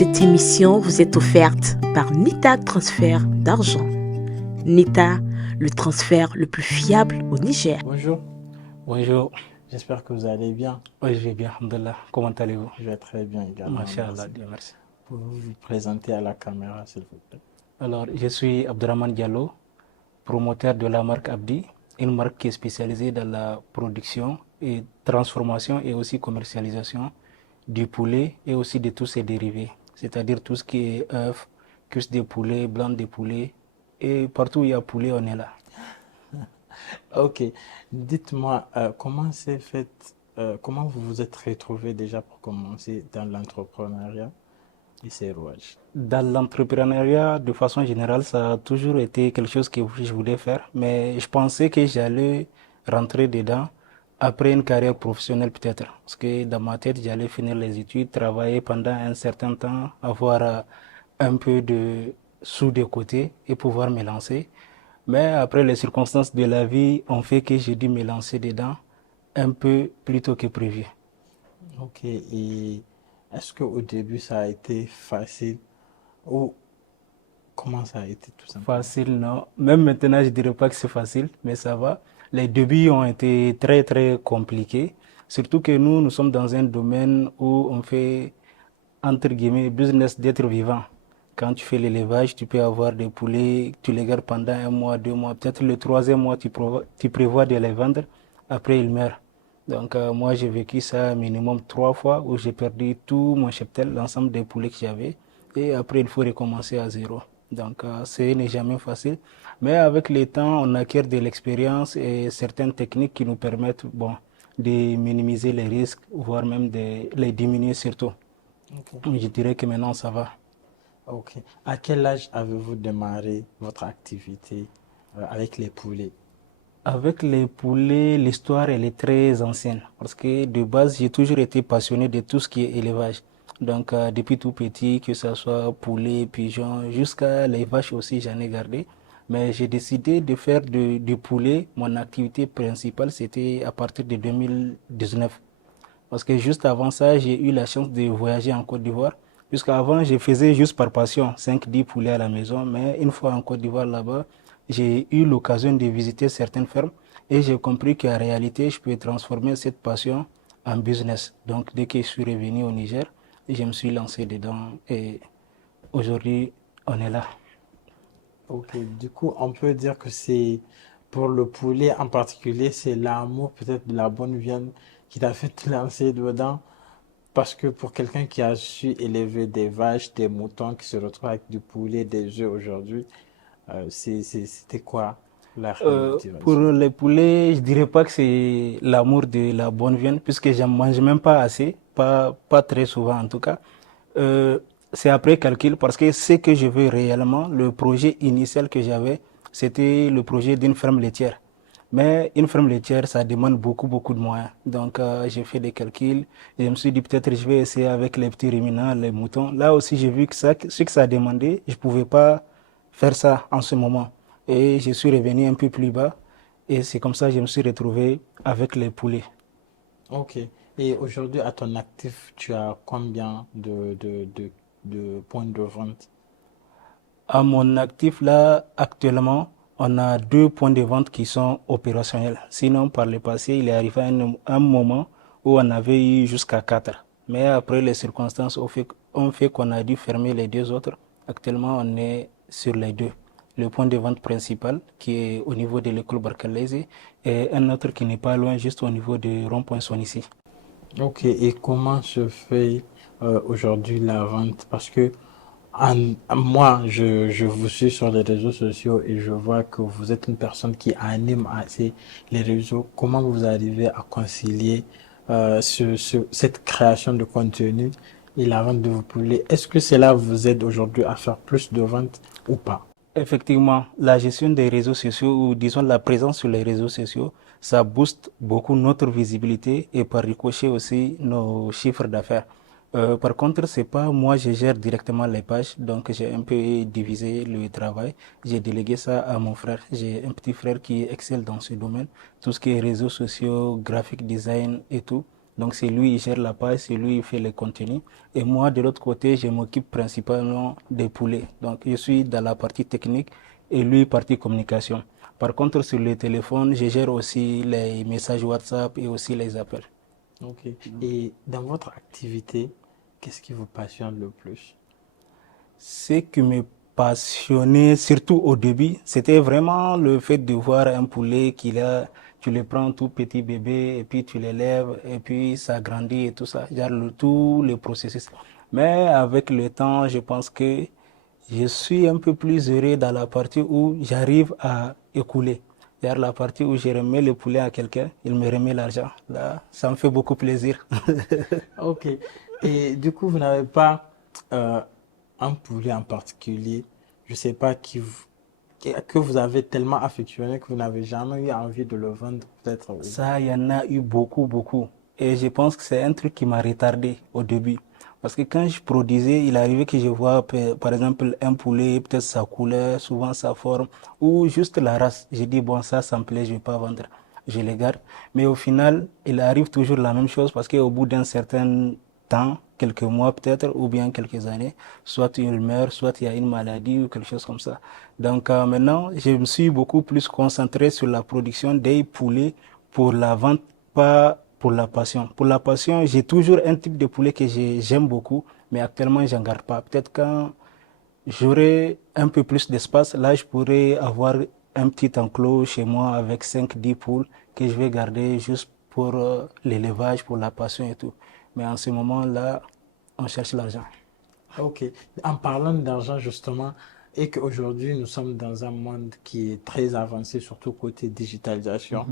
Cette émission vous est offerte par Nita Transfert d'argent. Nita, le transfert le plus fiable au Niger. Bonjour, Bonjour, j'espère que vous allez bien. oui, je vais bien, alhamdulillah. Comment allez-vous? Je vais très bien également. Masha'Allah, Merci. Dieu merci. Pouvez-vous vous présenter à la caméra, s'il vous plaît? Alors, je suis Abdurrahman Diallo, promoteur de la marque Abdi, une marque qui est spécialisée dans la production et transformation et aussi commercialisation du poulet et aussi de tous ses dérivés, c'est-à-dire tout ce qui est œufs, cuisses de poulet, blanc de poulet, et partout où il y a poulet, on est là. Ok, dites-moi, comment vous vous êtes retrouvé déjà pour commencer dans l'entrepreneuriat et ses rouages? Dans l'entrepreneuriat, de façon générale, ça a toujours été quelque chose que je voulais faire, mais je pensais que j'allais rentrer dedans après une carrière professionnelle peut-être. Parce que dans ma tête, j'allais finir les études, travailler pendant un certain temps, avoir un peu de sous de côté et pouvoir me lancer. Mais après, les circonstances de la vie ont fait que j'ai dû me lancer dedans un peu plus tôt que prévu. Ok, et est-ce qu'au début ça a été facile ou comment ça a été tout simplement? Facile, non. Même maintenant, je dirais pas que c'est facile, mais ça va. Les débuts ont été très, très compliqués. Surtout que nous sommes dans un domaine où on fait, entre guillemets, business d'être vivant. Quand tu fais l'élevage, tu peux avoir des poulets, tu les gardes pendant un mois, 2 mois. Peut-être le troisième mois, tu prévois de les vendre. Après, ils meurent. Donc, moi, j'ai vécu ça minimum 3 fois où j'ai perdu tout mon cheptel, l'ensemble des poulets que j'avais. Et après, il faut recommencer à zéro. Donc, ce n'est jamais facile. Mais avec le temps, on acquiert de l'expérience et certaines techniques qui nous permettent, bon, de minimiser les risques, voire même de les diminuer surtout. Ok. Je dirais que maintenant, ça va. Ok. À quel âge avez-vous démarré votre activité avec les poulets? Avec les poulets, l'histoire elle est très ancienne parce que de base j'ai toujours été passionné de tout ce qui est élevage. Donc depuis tout petit, que ce soit poulet, pigeons, jusqu'à les vaches aussi j'en ai gardé. Mais j'ai décidé de faire du poulet mon activité principale, c'était à partir de 2019. Parce que juste avant ça, j'ai eu la chance de voyager en Côte d'Ivoire. Puisqu'avant, je faisais juste par passion 5-10 poulets à la maison. Mais une fois en Côte d'Ivoire là-bas, j'ai eu l'occasion de visiter certaines fermes et j'ai compris qu'en réalité, je peux transformer cette passion en business. Donc, dès que je suis revenu au Niger, je me suis lancé dedans et aujourd'hui, on est là. Ok, du coup, on peut dire que c'est pour le poulet en particulier, c'est l'amour peut-être de la bonne viande qui t'a fait te lancer dedans. Parce que pour quelqu'un qui a su élever des vaches, des moutons, qui se retrouve avec du poulet, des œufs aujourd'hui, c'était quoi la réelle Pour motivation? les poulets, je dirais pas que c'est l'amour de la bonne viande, puisque j'en mange même pas assez, pas très souvent en tout cas. Euh, c'est après calcul, parce que ce que je veux réellement, le projet initial que j'avais, c'était le projet d'une ferme laitière. Mais une ferme laitière, ça demande beaucoup, beaucoup de moyens. Donc, j'ai fait des calculs et je me suis dit peut-être je vais essayer avec les petits ruminants, les moutons. Là aussi, j'ai vu que ça, ce que ça demandait, je pouvais pas faire ça en ce moment. Et je suis revenu un peu plus bas et c'est comme ça que je me suis retrouvé avec les poulets. Ok. Et aujourd'hui, à ton actif, tu as combien de points de vente? À mon actif là, actuellement, on a 2 points de vente qui sont opérationnels. Sinon, par le passé, il est arrivé un moment où on avait eu jusqu'à 4. Mais après, les circonstances ont fait qu'on a dû fermer les 2 autres. Actuellement, on est sur les 2. Le point de vente principal qui est au niveau de l'école Barcalaise et un autre qui n'est pas loin, juste au niveau de rond-point Sonissi. Ok. Et comment se fait aujourd'hui la vente? Parce que moi, je vous suis sur les réseaux sociaux et je vois que vous êtes une personne qui anime assez les réseaux. Comment vous arrivez à concilier cette création de contenu et la vente de vos poulets? Est-ce que cela vous aide aujourd'hui à faire plus de ventes ou pas? Effectivement, la gestion des réseaux sociaux ou disons la présence sur les réseaux sociaux, ça booste beaucoup notre visibilité et par ricochet aussi nos chiffres d'affaires. Par contre, c'est pas moi, je gère directement les pages, donc j'ai un peu divisé le travail. J'ai délégué ça à mon frère. J'ai un petit frère qui excelle dans ce domaine, tout ce qui est réseaux sociaux, graphic design et tout. Donc c'est lui qui gère la page, c'est lui qui fait les contenus. Et moi, de l'autre côté, je m'occupe principalement des poulets. Donc je suis dans la partie technique et lui, partie communication. Par contre, sur le téléphone, je gère aussi les messages WhatsApp et aussi les appels. Ok. Et dans votre activité, qu'est-ce qui vous passionne le plus? Ce qui me passionnait, surtout au début, c'était vraiment le fait de voir un poulet tu le prends tout petit bébé et puis tu l'élèves et puis ça grandit et tout ça, genre tout le processus. Mais avec le temps, je pense que je suis un peu plus heureux dans la partie où j'arrive à écouler. Genre la partie où je remets le poulet à quelqu'un, il me remet l'argent. Là, ça me fait beaucoup plaisir. Ok. Et du coup, vous n'avez pas euh, un poulet en particulier, je sais pas, que vous avez tellement affectionné que vous n'avez jamais eu envie de le vendre, peut-être. Ça, il y en a eu beaucoup, beaucoup. Et je pense que c'est un truc qui m'a retardé au début. Parce que quand je produisais, il arrivait que je vois, par exemple, un poulet, peut-être sa couleur, souvent sa forme, ou juste la race. J'ai dit, bon, ça me plaît, je vais pas vendre. Je les garde. Mais au final, il arrive toujours la même chose parce qu'au bout d'un certain temps, quelques mois peut-être, ou bien quelques années, soit il meurt, soit il y a une maladie ou quelque chose comme ça. Donc maintenant, je me suis beaucoup plus concentré sur la production des poulets pour la vente, pas pour la passion. Pour la passion, j'ai toujours un type de poulet que j'aime beaucoup, mais actuellement, j'en garde pas. Peut-être quand j'aurai un peu plus d'espace, là, je pourrais avoir un petit enclos chez moi avec 5-10 poules que je vais garder juste pour l'élevage, pour la passion et tout. Mais en ce moment-là, on cherche l'argent. Ok. En parlant d'argent, justement, et qu'aujourd'hui, nous sommes dans un monde qui est très avancé, surtout côté digitalisation,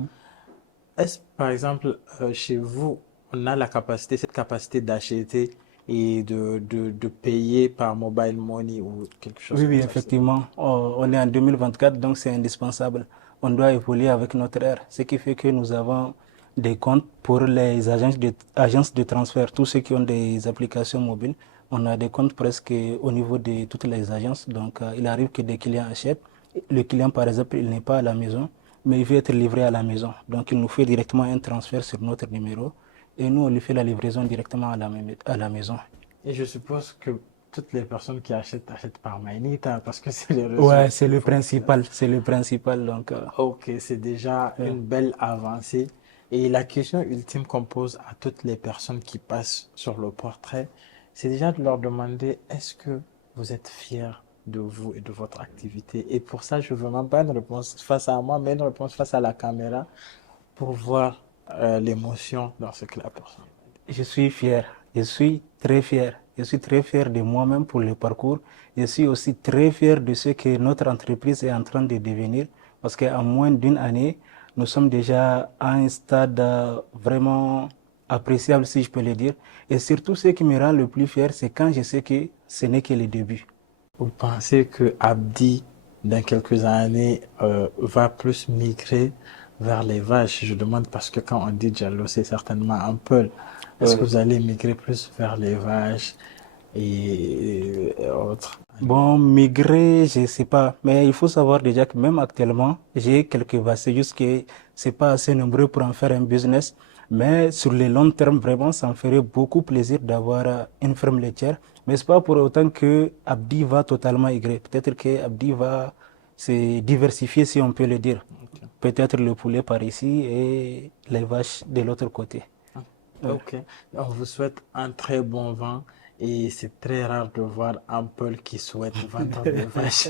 est-ce, par exemple, chez vous, on a cette capacité d'acheter et de payer par mobile money ou quelque chose Oui, oui, comme ça? effectivement. On est en 2024, donc c'est indispensable. On doit évoluer avec notre ère. Ce qui fait que nous avons des comptes pour les agences de transfert. Tous ceux qui ont des applications mobiles, on a des comptes presque au niveau de toutes les agences. Donc, il arrive que des clients achètent. Le client, par exemple, il n'est pas à la maison, mais il veut être livré à la maison. Donc, il nous fait directement un transfert sur notre numéro et nous, on lui fait la livraison directement à la maison. Et je suppose que toutes les personnes qui achètent par Maïnita parce que c'est les réseaux Ouais, c'est qui le font cela. principal, c'est le principal. Donc, Ok, c'est déjà ouais. une belle avancée. Et la question ultime qu'on pose à toutes les personnes qui passent sur le portrait, c'est déjà de leur demander est-ce que vous êtes fiers de vous et de votre activité? Et pour ça, je veux même pas une réponse face à moi, mais une réponse face à la caméra pour voir l'émotion dans ce que la personne. Je suis fier, je suis très fier. Je suis très fier de moi-même pour le parcours. Je suis aussi très fier de ce que notre entreprise est en train de devenir parce qu'en moins d'une année, nous sommes déjà à un stade vraiment appréciable, si je peux le dire. Et surtout, ce qui me rend le plus fier, c'est quand je sais que ce n'est que le début. Vous pensez que Abdi, dans quelques années, va plus migrer vers les vaches? Je demande parce que quand on dit Diallo, c'est certainement un peu. Est-ce que vous allez migrer plus vers les vaches et autres? Bon, migrer, je sais pas, mais il faut savoir déjà que même actuellement, j'ai quelques vaches. C'est juste que c'est pas assez nombreux pour en faire un business. Mais sur le long terme, vraiment, ça me ferait beaucoup plaisir d'avoir une ferme laitière. Mais c'est pas pour autant que Abdi va totalement migrer. Peut-être que Abdi va se diversifier, si on peut le dire. Peut-être le poulet par ici et les vaches de l'autre côté. Ouais. Ok, on vous souhaite un très bon vent et c'est très rare de voir un Paul qui souhaite vendre des vaches.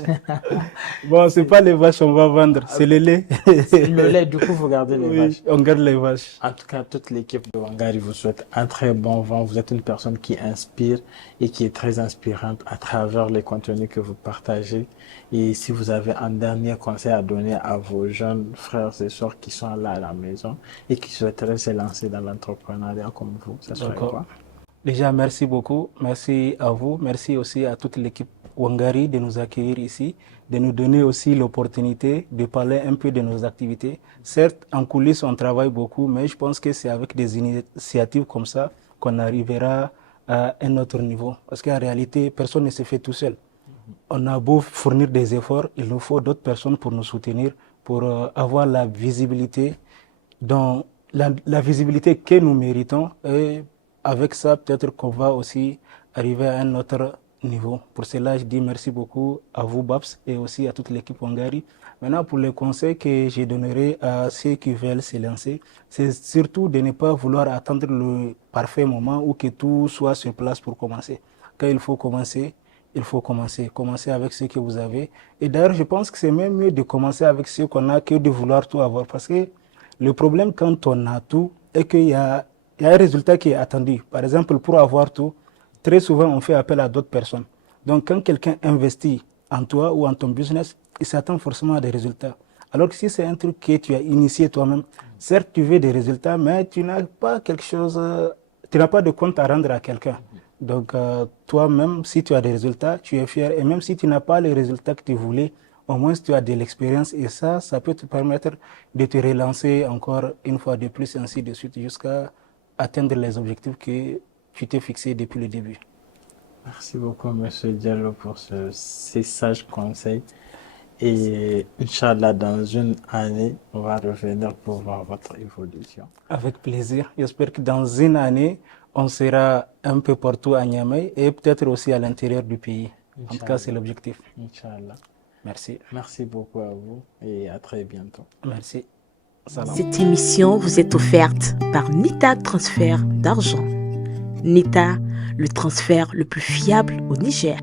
Bon, c'est pas les vaches qu'on va vendre, c'est le lait. C'est le lait, du coup, vous gardez les vaches. Oui, on garde les vaches. En tout cas, toute l'équipe de Wangari vous souhaite un très bon vent. Vous êtes une personne qui inspire et qui est très inspirante à travers les contenus que vous partagez. Et si vous avez un dernier conseil à donner à vos jeunes frères et sœurs qui sont là à la maison et qui souhaiteraient se lancer dans l'entrepreneuriat comme vous, ça serait D'accord. quoi? Déjà, merci beaucoup. Merci à vous. Merci aussi à toute l'équipe Wangari de nous accueillir ici, de nous donner aussi l'opportunité de parler un peu de nos activités. Certes, en coulisses, on travaille beaucoup, mais je pense que c'est avec des initiatives comme ça qu'on arrivera à un autre niveau. Parce qu'en réalité, personne ne se fait tout seul. On a beau fournir des efforts, il nous faut d'autres personnes pour nous soutenir, pour avoir la visibilité dont la visibilité que nous méritons. Et avec ça, peut-être qu'on va aussi arriver à un autre niveau. Pour cela, je dis merci beaucoup à vous, Babs, et aussi à toute l'équipe Hongari. Maintenant, pour les conseils que je donnerai à ceux qui veulent se lancer, c'est surtout de ne pas vouloir attendre le parfait moment où que tout soit sur place pour commencer. Quand il faut commencer, il faut commencer. Commencer avec ce que vous avez. Et d'ailleurs, je pense que c'est même mieux de commencer avec ce qu'on a que de vouloir tout avoir. Parce que le problème quand on a tout est qu'il y a un résultat qui est attendu. Par exemple, pour avoir tout, très souvent on fait appel à d'autres personnes. Donc quand quelqu'un investit en toi ou en ton business, il s'attend forcément à des résultats. Alors que si c'est un truc que tu as initié toi-même, certes tu veux des résultats, mais tu n'as pas quelque chose, tu n'as pas de compte à rendre à quelqu'un. Donc toi-même, si tu as des résultats, tu es fier. Et même si tu n'as pas les résultats que tu voulais, au moins tu as de l'expérience et ça peut te permettre de te relancer encore une fois de plus, ainsi de suite, jusqu'à atteindre les objectifs que tu t'es fixés depuis le début. Merci beaucoup, Monsieur Diallo, pour ces sages conseils. Et Inch'Allah, dans une année, on va revenir pour voir votre évolution. Avec plaisir. J'espère que dans une année, on sera un peu partout à Niamey et peut-être aussi à l'intérieur du pays. En tout cas, c'est l'objectif. Inch'Allah. Merci. Merci beaucoup à vous et à très bientôt. Merci. Salam. Cette émission vous est offerte par Nita Transfert d'argent. Nita, le transfert le plus fiable au Niger.